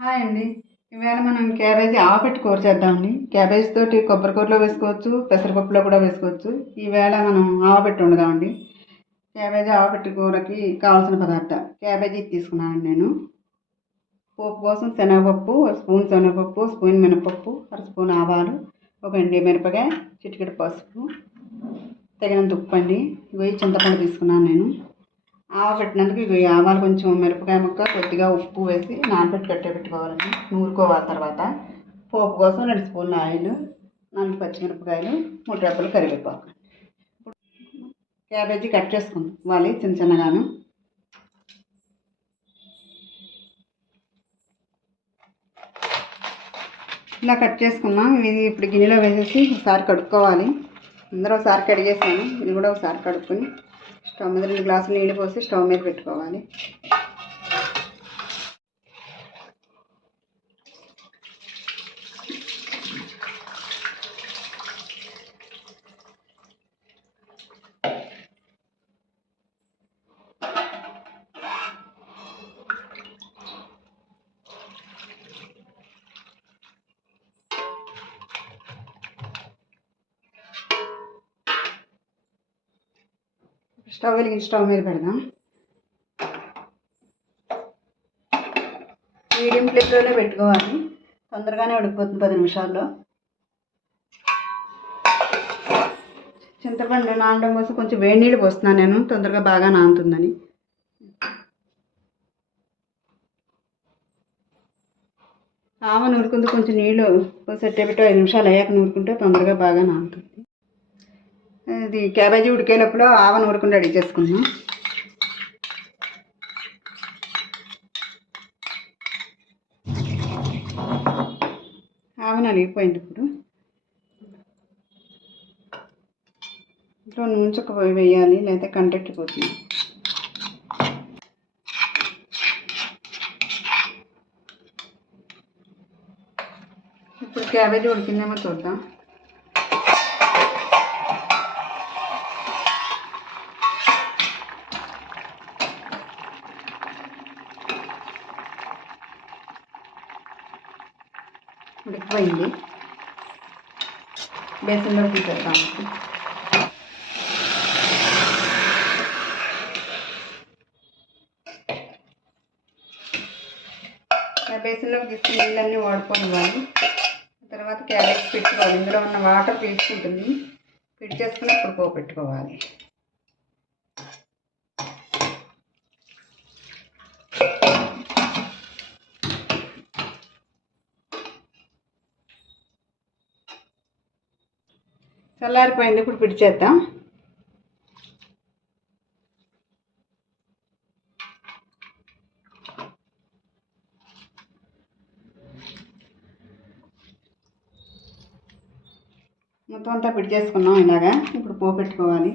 Hi అండి. ఇవాళ మనం క్యాబేజీ ఆవపెట్టి కూర చేద్దామండి. క్యాబేజీ తోటి కొబ్బరి కూరలో వేసుకోవచ్చు, పెసరపప్పులో కూడా వేసుకోవచ్చు. ఈవేళ మనం ఆవపెట్టి వండుదామండి. క్యాబేజీ ఆవపెట్టి కూరకి కావాల్సిన పదార్థాలు: క్యాబేజీ తీసుకున్నాను నేను. పోపు కోసం శనగపప్పు, స్పూన్ శనగపప్పు, స్పూన్ మినపప్పు, అర స్పూన్ ఆవాలు, ఒక మిరపకాయ, చిటికెడు పసుపు, తగినంత ఉప్పు అండి. ఇవి చింతపండు తీసుకున్నాను నేను. పెట్టినందుకు ఇవి ఆవాలు, కొంచెం మిరపకాయ ముక్క, కొద్దిగా ఉప్పు వేసి నానబెట్టి పెట్టుకోవాలండి. నూరుకోవాలి. తర్వాత పోపు కోసం 2 స్పూన్ల ఆయిల్, 4 పచ్చిమిరపకాయలు, 3 రెబ్బలు కరివేపాకు. క్యాబేజీ కట్ చేసుకోవాలి చిన్న చిన్నగాను. ఇలా కట్ చేసుకున్నాం. ఇది ఇప్పుడు గిన్నెలో వేసేసి ఒకసారి కడుక్కోవాలి. అందరూ ఒకసారి కడిగేసాను. ఇది కూడా ఒకసారి కడుక్కొని స్టవ్ మీద 2 గ్లాసులు నీళ్ళు పోసి స్టవ్ మీద పెట్టుకోవాలి. స్టవ్ వెలిగించి స్టవ్ మీద పెడదాం. మీడియం ఫ్లేమ్లోనే పెట్టుకోవాలి. తొందరగానే ఉడికిపోతుంది 10 నిమిషాల్లో. చింతపండు నానడం కోసం కొంచెం వేడి నీళ్ళు పోస్తున్నాను నేను, తొందరగా బాగా నానుతుందని. ఆవ నూరుకుంటే కొంచెం నీళ్ళు సెట్టేపెట్టి 5 నిమిషాలు అయ్యాక నూరుకుంటే తొందరగా బాగా నానుతుంది. ఇది క్యాబేజీ ఉడికేటప్పుడు ఆవ నూరకుండా రెడీ చేసుకుందాం. ఆవ నలిగిపోయింది. ఇప్పుడు ఇంట్లో నూనె చుక్క వేయాలి, లేకపోతే కంటెట్టిపోతుంది. ఇప్పుడు క్యాబేజీ ఉడికిందేమో చూద్దాం. ఉడికిపోయింది. బేసన్లో తీసేద్దాం. బేసన్లోకి తీసుకుని నీళ్ళన్నీ వాడుకోవాలి. తర్వాత క్యాబేజ్ పెట్టుకోవాలి. ఇందులో ఉన్న వాటర్ తీసుకుంటుంది. పిడి చేసుకుని ఇప్పుడు పోపు పెట్టుకోవాలి. చల్లారిపోయింది. ఇప్పుడు పిడి చేద్దాం. మొత్తం అంతా పిడి చేసుకున్నాం ఇలాగా. ఇప్పుడు పోపు పెట్టుకోవాలి.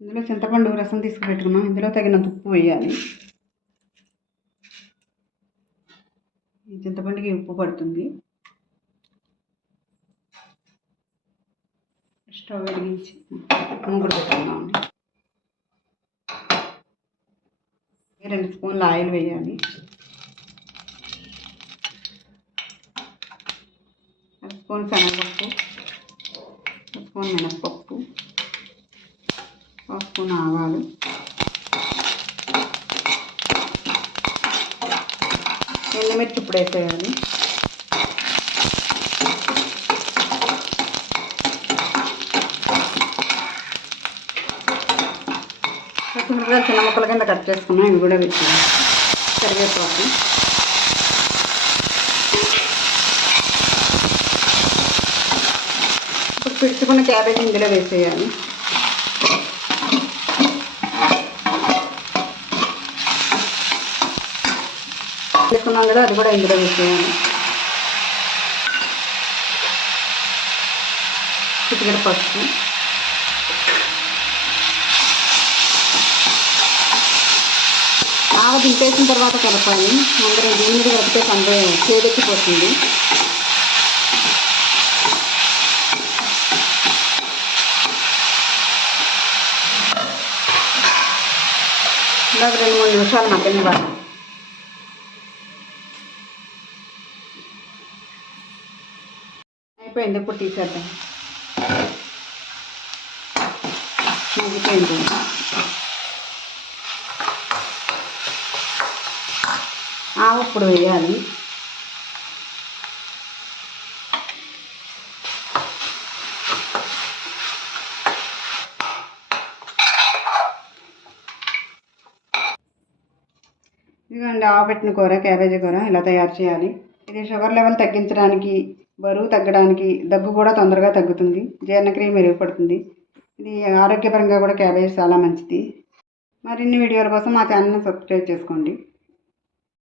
ఇందులో చింతపండు రసం తీసుకు పెట్టుకున్నాం. ఇందులో తగినంత ఉప్పు వేయాలి. ఈ చింతపండుకి ఉప్పు పడుతుంది. స్టవ్ వెలిగించి మూగుడు పెట్టుకున్నామండి. 2 స్పూన్ల ఆయిల్ వేయాలి. 1 స్పూన్ శనగపప్పు, 1 స్పూన్ మినపప్పు, 1 స్పూన్ ఆవాలు, ఎండుమిర్చి ఇప్పుడు వేసేయాలి. పచ్చిమిరపకాయలు చిన్న ముక్కల కింద కట్ చేసుకున్నాం. ఇవి కూడా వేసాను. కరివేపాకు, ఇప్పుడు పిడుచుకున్న క్యాబేజీ ఇందులో వేసేయాలి. వేసుకున్నాం కదా, అది కూడా ఇందులో వేసేయాలి. చిటికెడు పసుపు, ఆవ దింపేసిన తర్వాత కలపాలి. అందరం దీని మీద కలిపితే చేదెక్కిపోతుంది. ఇలాగ 2-3 నిమిషాలు మగ్గనివ్వాలి. అయిపోయింది, ఇప్పుడు తీసేద్దాం. మగ్గిపోయింది. ఆవు ఇప్పుడు వేయాలి. ఇదిగోండి ఆవపెట్టిన కూర, క్యాబేజీ కూర ఇలా తయారు చేయాలి. ఇది షుగర్ లెవెల్ తగ్గించడానికి, బరువు తగ్గడానికి, దగ్గు కూడా తొందరగా తగ్గుతుంది, జీర్ణక్రియ మెరుగుపడుతుంది. ఇది ఆరోగ్యపరంగా కూడా క్యాబేజీ చాలా మంచిది. మరిన్ని వీడియోల కోసం మా ఛానల్ని సబ్స్క్రైబ్ చేసుకోండి.